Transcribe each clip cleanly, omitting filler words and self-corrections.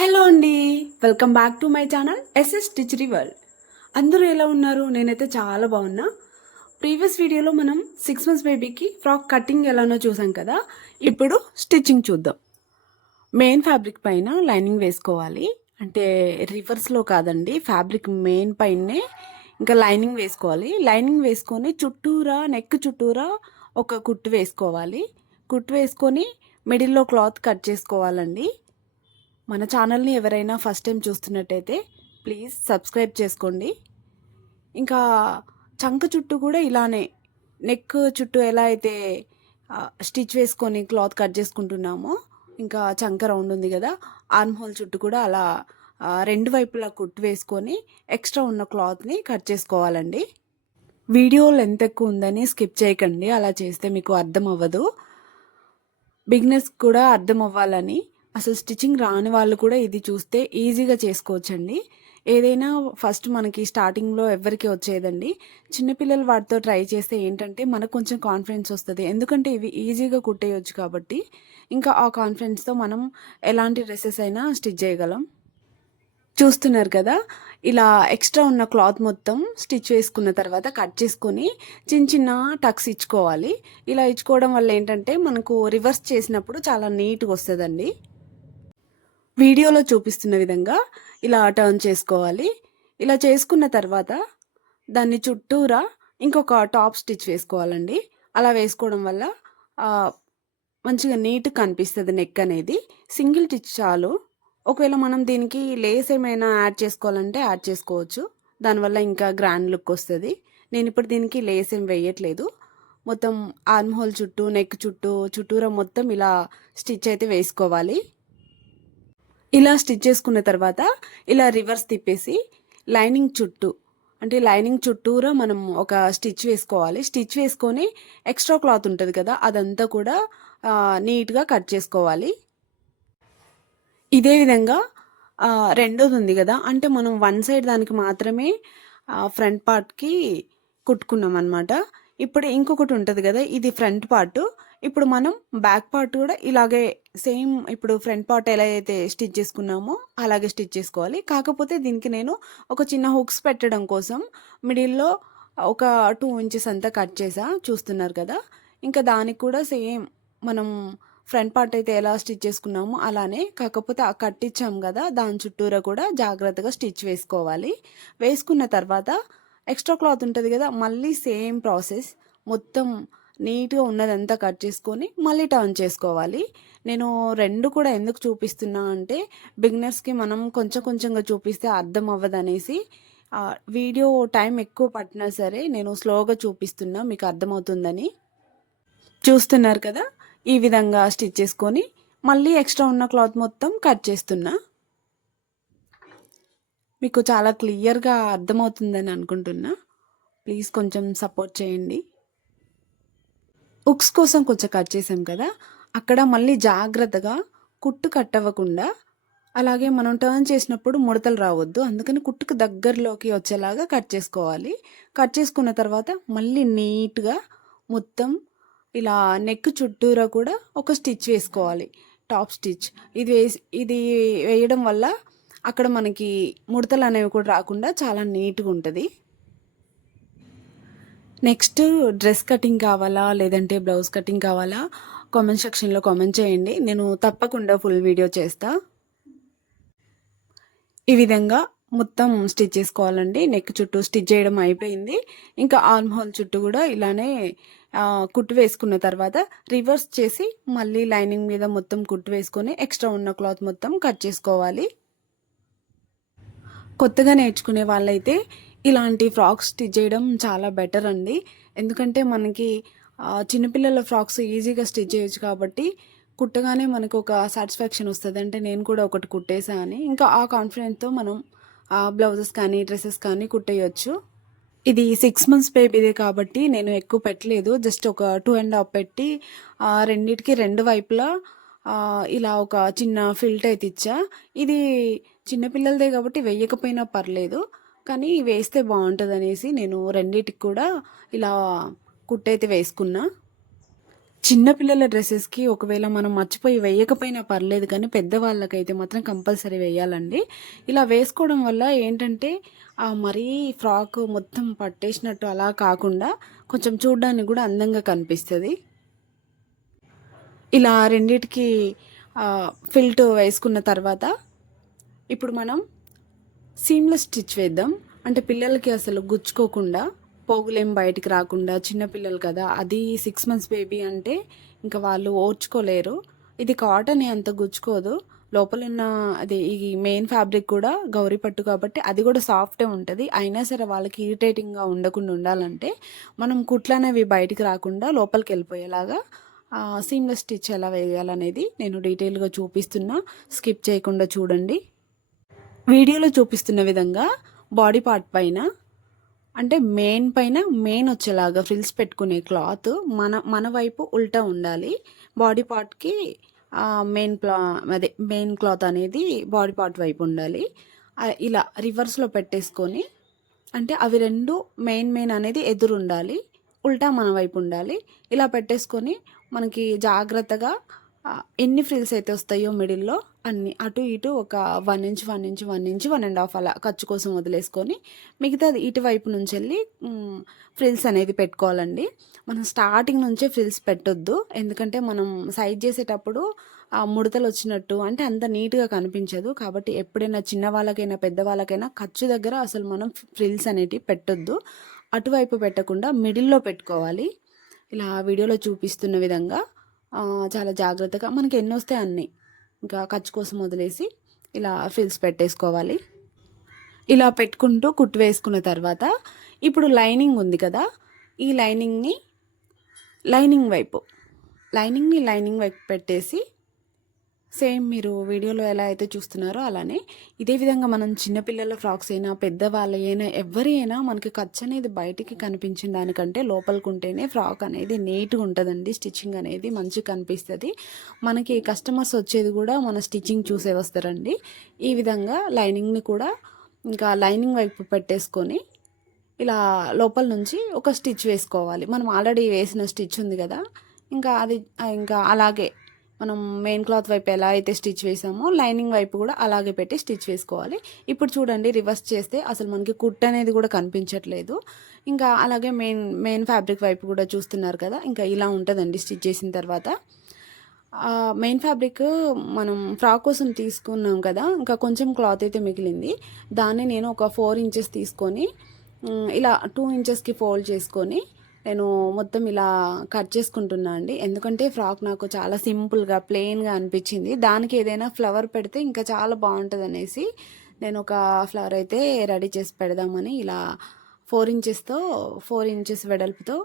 Hello అండి. Welcome back to my channel SS stitchery world. అందరూ ఎలా ఉన్నారు? నేనైతే చాలా బాగున్నా. ప్రీవియస్ వీడియోలో మనం 6 మంత్స్ బేబీకి ఫ్రాక్ కటింగ్ ఎలానో చూసాం కదా. ఇప్పుడు స్టిచ్చింగ్ చూద్దాం. మెయిన్ ఫ్యాబ్రిక్ పైన లైనింగ్ వేసుకోవాలి. అంటే రివర్స్లో కాదండి, ఫ్యాబ్రిక్ మెయిన్ పైనే ఇంకా లైనింగ్ వేసుకోవాలి. లైనింగ్ వేసుకొని చుట్టూరా నెక్ చుట్టూరా ఒక కుట్టు వేసుకోవాలి. కుట్టు వేసుకొని మిడిల్లో క్లాత్ కట్ చేసుకోవాలండి. మన ఛానల్ని ఎవరైనా ఫస్ట్ టైం చూస్తున్నట్టయితే ప్లీజ్ సబ్స్క్రైబ్ చేసుకోండి. ఇంకా చంక చుట్టూ కూడా ఇలానే నెక్ చుట్టూ ఎలా అయితే స్టిచ్ వేసుకొని క్లాత్ కట్ చేసుకుంటున్నామో, ఇంకా చంక రౌండ్ ఉంది కదా, ఆర్మ్ హోల్ చుట్టూ కూడా అలా రెండు వైపులా కుట్టు వేసుకొని ఎక్స్ట్రా ఉన్న క్లాత్ని కట్ చేసుకోవాలండి. వీడియో లెంత్ ఎక్కువ ఉందని స్కిప్ చేయకండి, అలా చేస్తే మీకు అర్థం అవ్వదు. బిగినర్స్ కూడా అర్థం అవ్వాలని, అసలు స్టిచ్చింగ్ రాని వాళ్ళు కూడా ఇది చూస్తే ఈజీగా చేసుకోవచ్చండి. ఏదైనా ఫస్ట్ మనకి స్టార్టింగ్లో ఎవరికి వచ్చేదండి. చిన్నపిల్లలు వాటితో ట్రై చేస్తే ఏంటంటే మనకు కొంచెం కాన్ఫిడెన్స్ వస్తుంది, ఎందుకంటే ఇవి ఈజీగా కుట్టేయచ్చు కాబట్టి. ఇంకా ఆ కాన్ఫిడెన్స్తో మనం ఎలాంటి డ్రెస్సెస్ అయినా స్టిచ్ చేయగలం. చూస్తున్నారు కదా, ఇలా ఎక్స్ట్రా ఉన్న క్లాత్ మొత్తం స్టిచ్ వేసుకున్న తర్వాత కట్ చేసుకొని చిన్న చిన్న టక్స్ ఇచ్చుకోవాలి. ఇలా ఇచ్చుకోవడం వల్ల ఏంటంటే మనకు రివర్స్ చేసినప్పుడు చాలా నీట్గా వస్తుందండి. వీడియోలో చూపిస్తున్న విధంగా ఇలా టర్న్ చేసుకోవాలి. ఇలా చేసుకున్న తర్వాత దాన్ని చుట్టూరా ఇంకొక టాప్ స్టిచ్ వేసుకోవాలండి. అలా వేసుకోవడం వల్ల మంచిగా నీట్గా కనిపిస్తుంది నెక్ అనేది. సింగిల్ స్టిచ్ చాలు. ఒకవేళ మనం దీనికి లేస్ ఏమైనా యాడ్ చేసుకోవాలంటే యాడ్ చేసుకోవచ్చు, దానివల్ల ఇంకా గ్రాండ్ లుక్ వస్తుంది. నేను ఇప్పుడు దీనికి లేస్ ఏం వేయట్లేదు. మొత్తం ఆర్మ్ హోల్ చుట్టూ నెక్ చుట్టూరా మొత్తం ఇలా స్టిచ్ అయితే వేసుకోవాలి. ఇలా స్టిచ్ చేసుకున్న తర్వాత ఇలా రివర్స్ తిప్పేసి లైనింగ్ చుట్టూ, అంటే లైనింగ్ చుట్టూరా మనం ఒక స్టిచ్ వేసుకోవాలి. స్టిచ్ వేసుకొని ఎక్స్ట్రా క్లాత్ ఉంటుంది కదా, అదంతా కూడా నీట్గా కట్ చేసుకోవాలి. ఇదే విధంగా రెండోది ఉంది కదా, అంటే మనం వన్ సైడ్ దానికి మాత్రమే ఫ్రంట్ పార్ట్కి కుట్టుకున్నాం అనమాట. ఇప్పుడు ఇంకొకటి ఉంటుంది కదా, ఇది ఫ్రంట్ పార్ట్. ఇప్పుడు మనం బ్యాక్ పార్ట్ కూడా ఇలాగే సేమ్, ఇప్పుడు ఫ్రంట్ పార్ట్ ఎలా అయితే స్టిచ్ చేసుకున్నామో అలాగే స్టిచ్ చేసుకోవాలి. కాకపోతే దీనికి నేను ఒక చిన్న హుక్స్ పెట్టడం కోసం మిడిల్లో ఒక 2 ఇంచెస్ అంతా కట్ చేసా, చూస్తున్నారు కదా. ఇంకా దానికి కూడా సేమ్ మనం ఫ్రంట్ పార్ట్ అయితే ఎలా స్టిచ్ చేసుకున్నామో అలానే, కాకపోతే ఆ కట్ ఇచ్చాం కదా, దాని చుట్టూరా కూడా జాగ్రత్తగా స్టిచ్ వేసుకోవాలి. వేసుకున్న తర్వాత ఎక్స్ట్రా క్లాత్ ఉంటుంది కదా, మళ్ళీ సేమ్ ప్రాసెస్ మొత్తం నీట్గా ఉన్నదంతా కట్ చేసుకొని మళ్ళీ టర్న్ చేసుకోవాలి. నేను రెండు కూడా ఎందుకు చూపిస్తున్నా అంటే, బిగినర్స్కి మనం కొంచెం కొంచెంగా చూపిస్తే అర్థం అవ్వదనేసి వీడియో టైం ఎక్కువ పట్టినా సరే నేను స్లోగా చూపిస్తున్నా, మీకు అర్థమవుతుందని. చూస్తున్నారు కదా, ఈ విధంగా స్టిచ్ చేసుకొని మళ్ళీ ఎక్స్ట్రా ఉన్న క్లాత్ మొత్తం కట్ చేస్తున్నా. మీకు చాలా క్లియర్గా అర్థమవుతుందని అనుకుంటున్నా. ప్లీజ్ కొంచెం సపోర్ట్ చేయండి. హుక్స్ కోసం కొంచెం కట్ చేసాం కదా, అక్కడ మళ్ళీ జాగ్రత్తగా కుట్టు కట్ అవ్వకుండా, అలాగే మనం టర్న్ చేసినప్పుడు ముడతలు రావద్దు, అందుకని కుట్టుకు దగ్గరలోకి వచ్చేలాగా కట్ చేసుకోవాలి. కట్ చేసుకున్న తర్వాత మళ్ళీ నీట్గా మొత్తం ఇలా నెక్ చుట్టూరా కూడా ఒక స్టిచ్ వేసుకోవాలి, టాప్ స్టిచ్. ఇది వేయడం వల్ల అక్కడ మనకి ముడతలు అనేవి కూడా రాకుండా చాలా నీట్గా ఉంటుంది. నెక్స్ట్ డ్రెస్ కటింగ్ కావాలా లేదంటే బ్లౌజ్ కటింగ్ కావాలా, కామెంట్ సెక్షన్లో కామెంట్ చేయండి, నేను తప్పకుండా ఫుల్ వీడియో చేస్తా. ఈ విధంగా మొత్తం స్టిచ్ చేసుకోవాలండి. నెక్ చుట్టూ స్టిచ్ చేయడం అయిపోయింది. ఇంకా ఆర్మ్ హోల్ చుట్టూ కూడా ఇలానే కుట్టు వేసుకున్న తర్వాత రివర్స్ చేసి మళ్ళీ లైనింగ్ మీద మొత్తం కుట్టు వేసుకొని ఎక్స్ట్రా ఉన్న క్లాత్ మొత్తం కట్ చేసుకోవాలి. కొత్తగా నేర్చుకునే వాళ్ళైతే ఇలాంటి ఫ్రాక్స్ స్టిచ్ చేయడం చాలా బెటర్ అండి. ఎందుకంటే మనకి చిన్నపిల్లల ఫ్రాక్స్ ఈజీగా స్టిచ్ చేయొచ్చు కాబట్టి కుట్టగానే మనకు ఒక సాటిస్ఫాక్షన్ వస్తుంది, అంటే నేను కూడా ఒకటి కుట్టేసా అని. ఇంకా ఆ కాన్ఫిడెన్స్తో మనం బ్లౌజెస్ కానీ డ్రెస్సెస్ కానీ కుట్టేయచ్చు. ఇది 6 మంత్స్ బేబీదే కాబట్టి నేను ఎక్కువ పెట్టలేదు, జస్ట్ ఒక 2.5 పెట్టి రెండిటికి రెండు వైపులా ఇలా ఒక చిన్న ఫిల్ట్ అయితే ఇచ్చా. ఇది చిన్నపిల్లలదే కాబట్టి వేయకపోయినా పర్లేదు, కానీ వేస్తే బాగుంటుంది అనేసి నేను రెండిటికి కూడా ఇలా కుట్టయితే వేసుకున్నా. చిన్న పిల్లల డ్రెస్సెస్‌కి ఒకవేళ మనం మర్చిపోయి వేయకపోయినా పర్లేదు కానీ, పెద్దవాళ్ళకైతే మాత్రం కంపల్సరీ వేయాలండి. ఇలా వేసుకోవడం వల్ల ఏంటంటే, మరీ ఫ్రాక్ మొత్తం పట్టేసినట్టు అలా కాకుండా, కొంచెం చూడ్డానికి గూడా అందంగా కనిపిస్తది. ఇలా రెండిటికి ఫిల్ట్ వేసుకున్న తర్వాత, ఇప్పుడు మనం సీమ్‌లెస్ స్టిచ్ వేద్దాం. అంటే పిల్లలకి అసలు గుచ్చుకోకుండా, పోగులేం బయటికి రాకుండా, చిన్న పిల్లలు కదా! అది 6 మంత్స్ బేబీ అంటే ఇంక వాళ్ళు ఓర్చుకోలేరు. ఇది కాటనే అంత గుచ్చుకోదు. లోపలున్న అది ఈ మెయిన్ ఫ్యాబ్రిక్ కూడా గౌరీ పట్టు కాబట్టి అది కూడా సాఫ్టే ఉంటది. అయినా సరే వాళ్ళకి ఇరిటేటింగ్‌గా ఉండకుండా ఉండాలంటే, మనం కుట్లనేవి బయటికి రాకుండా లోపలికెళ్ళిపోయేలాగా సీమ్‌లెస్ స్టిచ్ ఎలా వేయాలనేది నేను డీటెయిల్‌గా చూపిస్తున్నా. స్కిప్ చేయకుండా చూడండి. వీడియోలో చూపిస్తున్న విధంగా బాడీ పార్ట్ పైన అంటే మెయిన్ వచ్చేలాగా ఫ్రిల్స్ పెట్టుకునే క్లాత్ మన వైపు ఉల్టా ఉండాలి. బాడీ పార్ట్‌కి మెయిన్ క్లాత్ అనేది బాడీ పార్ట్ వైపు ఉండాలి. ఇలా రివర్స్‌లో పెట్టేసుకొని అంటే అవి 2 మెయిన్ అనేది ఎదురుండాలి. ఉల్టా మన వైపు ఉండాలి. ఇలా పెట్టేసుకొని మనకి జాగ్రత్తగా ఎన్ని ఫ్రిల్స్ అయితే వస్తాయో మిడిల్‌లో అన్ని అటు ఇటు ఒక 1 ఇంచ్, 1 ఇంచ్, 1 ఇంచ్, 1 ½ అలా ఖర్చు కోసం వదిలేసుకొని మిగతాది ఇటువైపు నుంచెళ్ళి ఫ్రిల్స్ అనేది పెట్టుకోవాలండి. మనం స్టార్టింగ్ నుంచే ఫ్రిల్స్ పెట్టొద్దు. ఎందుకంటే మనం సైజ్ చేసేటప్పుడు ముడతలు వచ్చినట్టు అంటే అంత నీట్‌గా కనిపించదు. కాబట్టి ఎప్పుడైనా చిన్నవాళ్ళకైనా, పెద్దవాళ్ళకైనా ఖర్చు దగ్గర అసలు మనం ఫ్రిల్స్ అనేటివి పెట్టొద్దు. అటువైపు పెట్టకుండా మిడిల్‌లో పెట్టుకోవాలి. ఇలా వీడియోలో చూపిస్తున్న విధంగా చాలా జాగ్రత్తగా మనకి ఎన్నొస్తే అన్ని ఇంకా ఖర్చు కోసం వదిలేసి ఇలా ఫ్రిల్స్ పెట్టేసుకోవాలి. ఇలా పెట్టుకుంటూ కుట్టు వేసుకున్న తర్వాత ఇప్పుడు లైనింగ్ ఉంది కదా! ఈ లైనింగ్ వైపు లైనింగ్ వైపు పెట్టేసి సేమ్ మీరు వీడియోలో ఎలా అయితే చూస్తున్నారో అలానే ఇదే విధంగా మనం చిన్నపిల్లల ఫ్రాక్స్ అయినా పెద్దవాళ్ళైనా ఎవరి అయినా మనకి ఖర్చు అనేది బయటికి కనిపించిన దానికంటే లోపలికుంటేనే ఫ్రాక్ అనేది నీట్గా ఉంటుందండి. స్టిచ్చింగ్ అనేది మంచిగా కనిపిస్తుంది. మనకి కస్టమర్స్ వచ్చేది కూడా మన స్టిచ్చింగ్ చూసే వస్తారండి. ఈ విధంగా లైనింగ్ని కూడా ఇంకా లైనింగ్ వైపు పెట్టేసుకొని ఇలా లోపల నుంచి ఒక స్టిచ్ వేసుకోవాలి. మనం ఆల్రెడీ వేసిన స్టిచ్ ఉంది కదా, ఇంకా అలాగే మనం మెయిన్ క్లాత్ వైపు ఎలా అయితే స్టిచ్ వేసామో లైనింగ్ వైపు కూడా అలాగే పెట్టి స్టిచ్ వేసుకోవాలి. ఇప్పుడు చూడండి రివర్స్ చేస్తే అసలు మనకి కుట్టు అనేది కూడా కనిపించట్లేదు. ఇంకా అలాగే మెయిన్ ఫ్యాబ్రిక్ వైపు కూడా చూస్తున్నారు కదా, ఇంకా ఇలా ఉంటుందండి స్టిచ్ చేసిన తర్వాత. మెయిన్ ఫ్యాబ్రిక్ మనం ఫ్రాక్ కోసం తీసుకున్నాం కదా, ఇంకా కొంచెం క్లాత్ అయితే మిగిలింది. దాన్ని నేను ఒక 4 ఇంచెస్ తీసుకొని ఇలా 2 ఇంచెస్కి ఫోల్డ్ చేసుకొని నేను మొత్తం ఇలా కట్ చేసుకుంటున్నా అండి. ఎందుకంటే ఫ్రాక్ నాకు చాలా సింపుల్గా ప్లెయిన్గా అనిపించింది. దానికి ఏదైనా ఫ్లవర్ పెడితే ఇంకా చాలా బాగుంటుంది అనేసి నేను ఒక ఫ్లవర్ అయితే రెడీ చేసి పెడదామని ఇలా 4 ఇంచెస్ వెడల్పుతో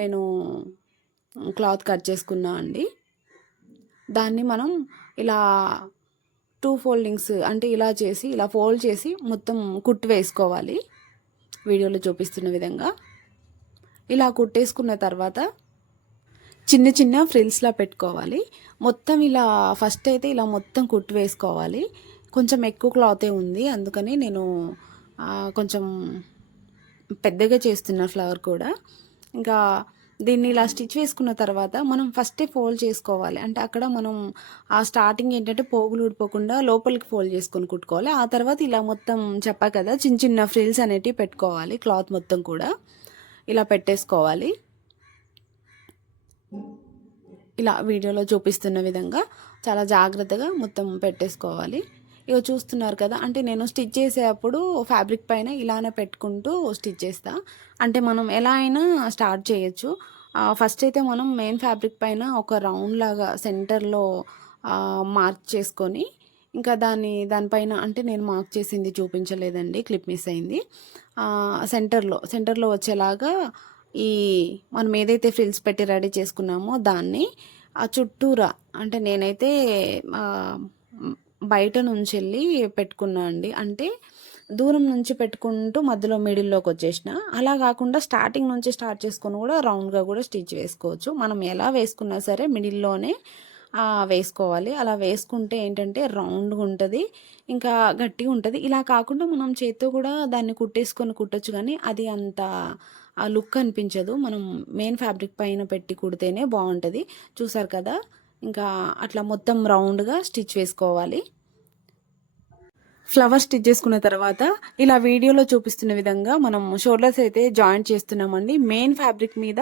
నేను క్లాత్ కట్ చేసుకున్నా అండి. దాన్ని మనం ఇలా 2 ఫోల్డింగ్స్ అంటే ఇలా ఫోల్డ్ చేసి మొత్తం కుట్టు వేసుకోవాలి. వీడియోలో చూపిస్తున్న విధంగా ఇలా కుట్టేసుకున్న తర్వాత చిన్న చిన్న ఫ్రిల్స్లా పెట్టుకోవాలి. మొత్తం ఇలా ఫస్ట్ అయితే ఇలా మొత్తం కుట్టు వేసుకోవాలి. కొంచెం ఎక్కువ క్లాతే ఉంది, అందుకని నేను కొంచెం పెద్దగా చేస్తున్న ఫ్లవర్ కూడా. ఇంకా దీన్ని ఇలా స్టిచ్ వేసుకున్న తర్వాత మనం ఫస్టే ఫోల్డ్ చేసుకోవాలి. అంటే అక్కడ మనం స్టార్టింగ్ ఏంటంటే పోగులు ఊడిపోకుండా లోపలికి ఫోల్డ్ చేసుకొని కుట్టుకోవాలి. ఆ తర్వాత ఇలా మొత్తం చెప్పా కదా చిన్న చిన్న ఫ్రిల్స్ అనేటివి పెట్టుకోవాలి. క్లాత్ మొత్తం కూడా ఇలా పెట్టేసుకోవాలి. ఇలా వీడియోలో చూపిస్తున్న విధంగా చాలా జాగ్రత్తగా మొత్తం పెట్టేసుకోవాలి. ఇక చూస్తున్నారు కదా, అంటే నేను స్టిచ్ చేసేటప్పుడు ఫ్యాబ్రిక్ పైన ఇలానే పెట్టుకుంటూ స్టిచ్ చేస్తా. అంటే మనం ఎలా అయినా స్టార్ట్ చేయొచ్చు. ఫస్ట్ అయితే మనం మెయిన్ ఫ్యాబ్రిక్ పైన ఒక రౌండ్ లాగా సెంటర్లో మార్క్ చేసుకొని ఇంకా దానిపైన అంటే నేను మార్క్ చేసింది చూపించలేదండి, క్లిప్ మిస్ అయింది. సెంటర్లో వచ్చేలాగా మనం ఏదైతే ఫ్రిల్స్ పెట్టి రెడీ చేసుకున్నామో దాన్ని చుట్టూరా అంటే నేనైతే బయట నుంచి వెళ్ళి పెట్టుకున్నా అండి. అంటే దూరం నుంచి పెట్టుకుంటూ మధ్యలో మిడిల్లోకి వచ్చేసిన. అలా కాకుండా స్టార్టింగ్ నుంచి స్టార్ట్ చేసుకొని కూడా రౌండ్గా కూడా స్టిచ్ వేసుకోవచ్చు. మనం ఎలా వేసుకున్నా సరే మిడిల్లోనే వేసుకోవాలి. అలా వేసుకుంటే ఏంటంటే రౌండ్గా ఉంటుంది, ఇంకా గట్టిగా ఉంటుంది. ఇలా కాకుండా మనం చేత్తో కూడా దాన్ని కుట్టేసుకొని కుట్టొచ్చు, కానీ అది అంత ఆ లుక్ అనిపించదు. మనం మెయిన్ ఫ్యాబ్రిక్ పైన పెట్టి కుడితేనే బాగుంటుంది. చూసారు కదా, ఇంకా అట్లా మొత్తం రౌండ్గా స్టిచ్ వేసుకోవాలి. ఫ్లవర్ స్టిచ్ చేసుకున్న తర్వాత ఇలా వీడియోలో చూపిస్తున్న విధంగా మనం షోల్డర్స్ అయితే జాయింట్ చేస్తున్నామండి. మెయిన్ ఫ్యాబ్రిక్ మీద,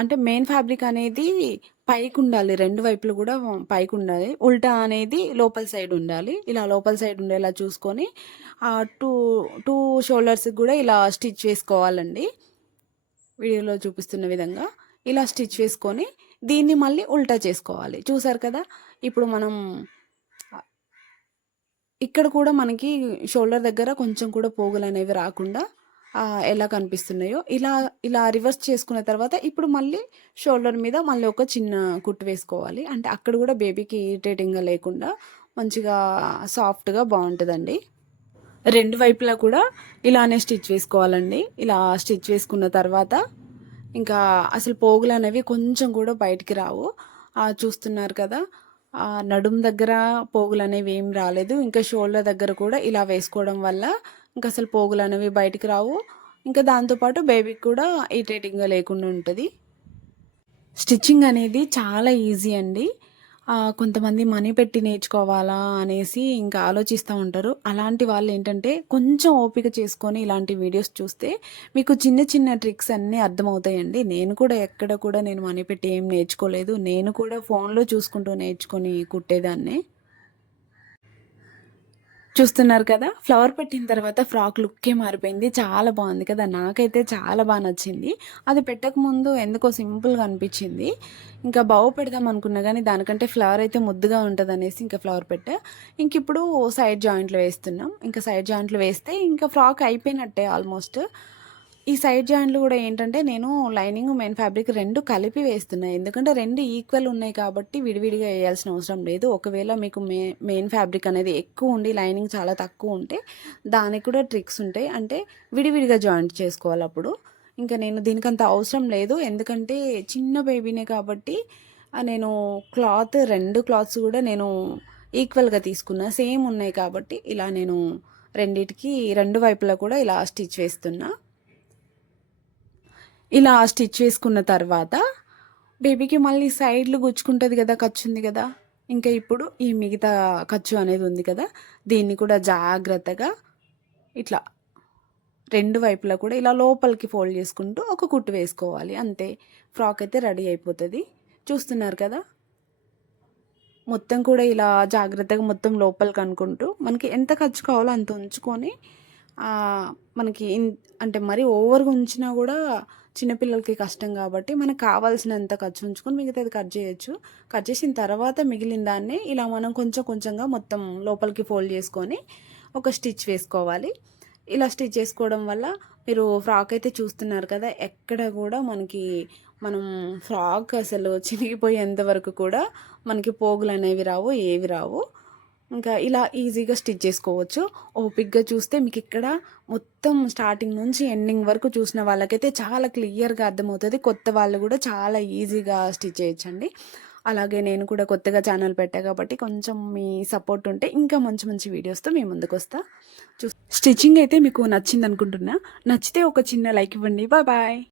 అంటే మెయిన్ ఫ్యాబ్రిక్ అనేది పైకి ఉండాలి, రెండు వైపులు కూడా పైకి ఉండాలి. ఉల్టా అనేది లోపల సైడ్ ఉండాలి. ఇలా లోపల సైడ్ ఉండేలా చూసుకొని టూ టూ షోల్డర్స్ కూడా ఇలా స్టిచ్ వేసుకోవాలండి. వీడియోలో చూపిస్తున్న విధంగా ఇలా స్టిచ్ వేసుకొని దీన్ని మళ్ళీ ఉల్టా చేసుకోవాలి. చూసారు కదా, ఇప్పుడు మనం ఇక్కడ కూడా మనకి షోల్డర్ దగ్గర కొంచెం కూడా పోగులు అనేవి రాకుండా ఎలా కనిపిస్తున్నాయో ఇలా ఇలా రివర్స్ చేసుకున్న తర్వాత ఇప్పుడు మళ్ళీ షోల్డర్ మీద మళ్ళీ ఒక చిన్న కుట్టు వేసుకోవాలి. అంటే అక్కడ కూడా బేబీకి ఇరిటేటింగ్గా లేకుండా మంచిగా సాఫ్ట్గా బాగుంటుందండి. రెండు వైపులా కూడా ఇలానే స్టిచ్ వేసుకోవాలండి. ఇలా స్టిచ్ వేసుకున్న తర్వాత ఇంకా అసలు పోగులు అనేవి కొంచెం కూడా బయటికి రావు. చూస్తున్నారు కదా, నడుం దగ్గర పోగులు అనేవి ఏం రాలేదు. ఇంకా షోల్డర్ దగ్గర కూడా ఇలా వేసుకోవడం వల్ల ఇంకా అసలు పోగులు అనేవి బయటికి రావు. ఇంకా దాంతోపాటు బేబీకి కూడా ఇరిటేటింగ్గా లేకుండా ఉంటుంది. స్టిచ్చింగ్ అనేది చాలా ఈజీ అండి. కొంతమంది మనీ పెట్టి నేర్చుకోవాలా అనేసి ఇంకా ఆలోచిస్తూ ఉంటారు. అలాంటి వాళ్ళు ఏంటంటే కొంచెం ఓపిక చేసుకొని ఇలాంటి వీడియోస్ చూస్తే మీకు చిన్న చిన్న ట్రిక్స్ అన్నీ అర్థమవుతాయండి. నేను కూడా ఎక్కడ కూడా నేను మనీ పెట్టి ఏం నేర్చుకోలేదు. నేను కూడా ఫోన్లో చూసుకుంటూ నేర్చుకొని కుట్టేదాన్ని. చూస్తున్నారు కదా, ఫ్లవర్ పెట్టిన తర్వాత ఫ్రాక్ లుక్కే మారిపోయింది. చాలా బాగుంది కదా, నాకైతే చాలా బాగా నచ్చింది. అది పెట్టకముందు ఎందుకో సింపుల్గా అనిపించింది. ఇంకా బౌ పెడదాం అనుకున్నా కానీ దానికంటే ఫ్లవర్ అయితే ముద్దుగా ఉంటుంది అనేసి ఇంకా ఫ్లవర్ పెట్టా. ఇంక ఇప్పుడు సైడ్ జాయింట్లు వేస్తున్నాం. ఇంకా సైడ్ జాయింట్లు వేస్తే ఇంకా ఫ్రాక్ అయిపోయినట్టే ఆల్మోస్ట్. ఈ సైడ్ జాయింట్లు కూడా ఏంటంటే నేను లైనింగ్ మెయిన్ ఫ్యాబ్రిక్ రెండు కలిపి వేస్తున్నాను. ఎందుకంటే రెండు ఈక్వల్ ఉన్నాయి కాబట్టి విడివిడిగా వేయాల్సిన అవసరం లేదు. ఒకవేళ మీకు మెయిన్ ఫ్యాబ్రిక్ అనేది ఎక్కువ ఉండి లైనింగ్ చాలా తక్కువ ఉంటే దానికి కూడా ట్రిక్స్ ఉంటాయి. అంటే విడివిడిగా జాయింట్ చేసుకోవాలి అప్పుడు. ఇంకా నేను దీనికి అంత అవసరం లేదు, ఎందుకంటే చిన్న బేబీనే కాబట్టి నేను రెండు క్లాత్స్ కూడా నేను ఈక్వల్గా తీసుకున్నా, సేమ్ ఉన్నాయి కాబట్టి ఇలా నేను రెండిటికి రెండు వైపులా కూడా ఇలా స్టిచ్ వేస్తున్నా. ఇలా స్టిచ్ వేసుకున్న తర్వాత బేబీకి మళ్ళీ సైడ్లు గుచ్చుకుంటుంది కదా, ఖర్చు ఉంది కదా. ఇంకా ఇప్పుడు ఈ మిగతా ఖర్చు అనేది ఉంది కదా, దీన్ని కూడా జాగ్రత్తగా ఇట్లా రెండు వైపులా కూడా ఇలా లోపలికి ఫోల్డ్ చేసుకుంటూ ఒక కుట్టు వేసుకోవాలి. అంతే, ఫ్రాక్ అయితే రెడీ అయిపోతుంది. చూస్తున్నారు కదా, మొత్తం కూడా ఇలా జాగ్రత్తగా మొత్తం లోపలికి అనుకుంటూ మనకి ఎంత ఖర్చు కావాలో అంత ఉంచుకొని మనకి అంటే మరీ ఓవర్గా ఉంచినా కూడా చిన్నపిల్లలకి కష్టం కాబట్టి మనకు కావాల్సినంత ఖర్చు ఉంచుకొని మిగతాది కట్ చేయొచ్చు. కట్ చేసిన తర్వాత మిగిలిన దాన్ని ఇలా మనం కొంచెం కొంచెంగా మొత్తం లోపలికి ఫోల్డ్ చేసుకొని ఒక స్టిచ్ వేసుకోవాలి. ఇలా స్టిచ్ చేసుకోవడం వల్ల మీరు ఫ్రాక్ అయితే చూస్తున్నారు కదా, ఎక్కడ కూడా మనం ఫ్రాక్ అసలు చినిగిపోయేంత వరకు కూడా మనకి పోగులు అనేవి రావు, ఏవి రావు. ఇంకా ఇలా ఈజీగా స్టిచ్ చేసుకోవచ్చు. ఓపిక్గా చూస్తే మీకు ఇక్కడ మొత్తం స్టార్టింగ్ నుంచి ఎండింగ్ వరకు చూసిన వాళ్ళకైతే చాలా క్లియర్గా అర్థమవుతుంది. కొత్త వాళ్ళు కూడా చాలా ఈజీగా స్టిచ్ చేయొచ్చండి. అలాగే నేను కూడా కొత్తగా ఛానల్ పెట్టా కాబట్టి కొంచెం మీ సపోర్ట్ ఉంటే ఇంకా మంచి మంచి వీడియోస్తో మీ ముందుకు వస్తా. స్టిచ్చింగ్ అయితే మీకు నచ్చింది అనుకుంటున్నా. నచ్చితే ఒక చిన్న లైక్ ఇవ్వండి. Bye bye.